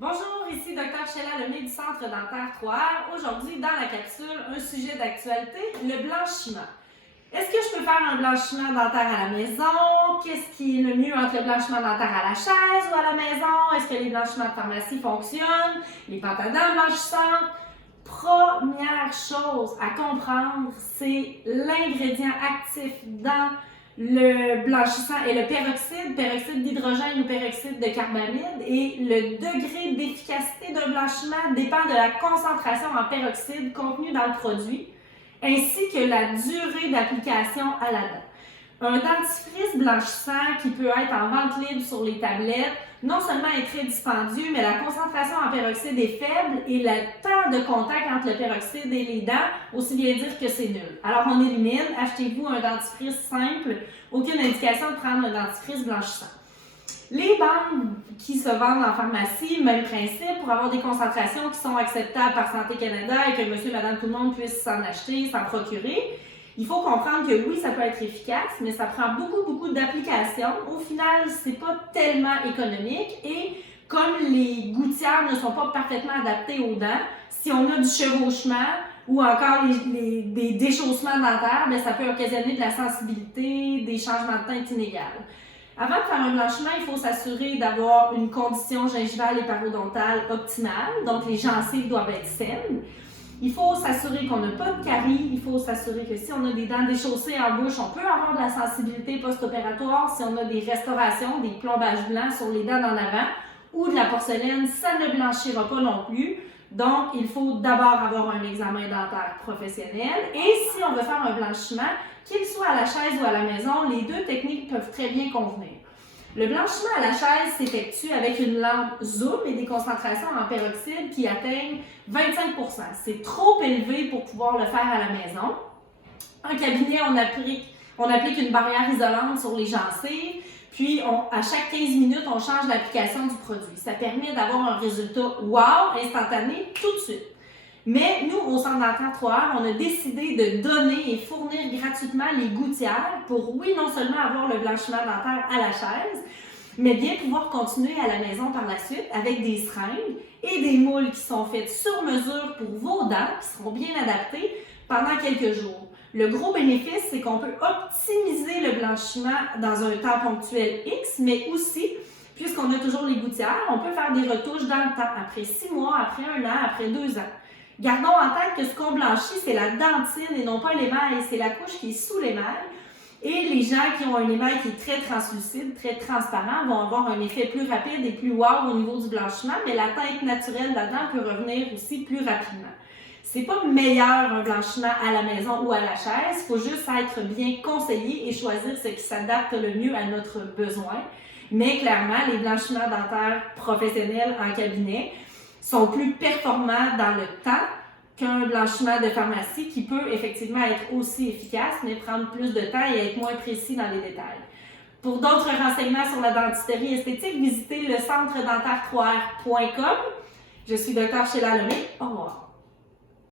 Bonjour, ici Dr Sheila Lemay du Centre dentaire 3R. Aujourd'hui, dans la capsule, un sujet d'actualité, le blanchiment. Est-ce que je peux faire un blanchiment dentaire à la maison? Qu'est-ce qui est le mieux entre le blanchiment dentaire à la chaise ou à la maison? Est-ce que les blanchiments de pharmacie fonctionnent? Les pâtes à dents blanchissantes? Première chose à comprendre, c'est l'ingrédient actif dans le blanchissant est le peroxyde d'hydrogène ou peroxyde de carbamide, et le degré d'efficacité d'un blanchiment dépend de la concentration en peroxyde contenue dans le produit, ainsi que la durée d'application à la dent. Un dentifrice blanchissant qui peut être en vente libre sur les tablettes, non seulement est très dispendieux, mais la concentration en peroxyde est faible et le temps de contact entre le peroxyde et les dents, aussi bien dire que c'est nul. Alors on élimine, achetez-vous un dentifrice simple, aucune indication de prendre un dentifrice blanchissant. Les bandes qui se vendent en pharmacie, même principe, pour avoir des concentrations qui sont acceptables par Santé Canada et que monsieur, madame, tout le monde puisse s'en acheter, s'en procurer. Il faut comprendre que oui, ça peut être efficace, mais ça prend beaucoup d'applications. Au final, c'est pas tellement économique et comme les gouttières ne sont pas parfaitement adaptées aux dents, si on a du chevauchement ou encore des déchaussements dentaires, bien, ça peut occasionner de la sensibilité, des changements de teinte inégales. Avant de faire un blanchiment, il faut s'assurer d'avoir une condition gingivale et parodontale optimale, donc les gencives doivent être saines. Il faut s'assurer qu'on n'a pas de caries, il faut s'assurer que si on a des dents déchaussées en bouche, on peut avoir de la sensibilité post-opératoire. Si on a des restaurations, des plombages blancs sur les dents d'en avant ou de la porcelaine, ça ne blanchira pas non plus. Donc, il faut d'abord avoir un examen dentaire professionnel. Et si on veut faire un blanchiment, qu'il soit à la chaise ou à la maison, les deux techniques peuvent très bien convenir. Le blanchiment à la chaise s'effectue avec une lampe zoom et des concentrations en peroxyde qui atteignent 25 %. C'est trop élevé pour pouvoir le faire à la maison. En cabinet, on applique une barrière isolante sur les gencives, puis à chaque 15 minutes, on change l'application du produit. Ça permet d'avoir un résultat wow, instantané, tout de suite. Mais nous, au Centre dentaire 3R, on a décidé de donner et fournir gratuitement les gouttières pour, oui, non seulement avoir le blanchiment dentaire à la chaise, mais bien pouvoir continuer à la maison par la suite avec des seringues et des moules qui sont faites sur mesure pour vos dents, qui seront bien adaptées pendant quelques jours. Le gros bénéfice, c'est qu'on peut optimiser le blanchiment dans un temps ponctuel X, mais aussi, puisqu'on a toujours les gouttières, on peut faire des retouches dans le temps, après 6 mois, après 1 an, après 2 ans. Gardons en tête que ce qu'on blanchit, c'est la dentine et non pas l'émail, c'est la couche qui est sous l'émail. Et les gens qui ont un émail qui est très translucide, très transparent, vont avoir un effet plus rapide et plus wow au niveau du blanchiment, mais la teinte naturelle de la dent peut revenir aussi plus rapidement. C'est pas meilleur un blanchiment à la maison ou à la chaise, il faut juste être bien conseillé et choisir ce qui s'adapte le mieux à notre besoin. Mais clairement, les blanchiments dentaires professionnels en cabinet sont plus performants dans le temps qu'un blanchiment de pharmacie qui peut effectivement être aussi efficace, mais prendre plus de temps et être moins précis dans les détails. Pour d'autres renseignements sur la dentisterie esthétique, visitez le centredentaire3r.com. Je suis Dr Sheila Lemay. Au revoir.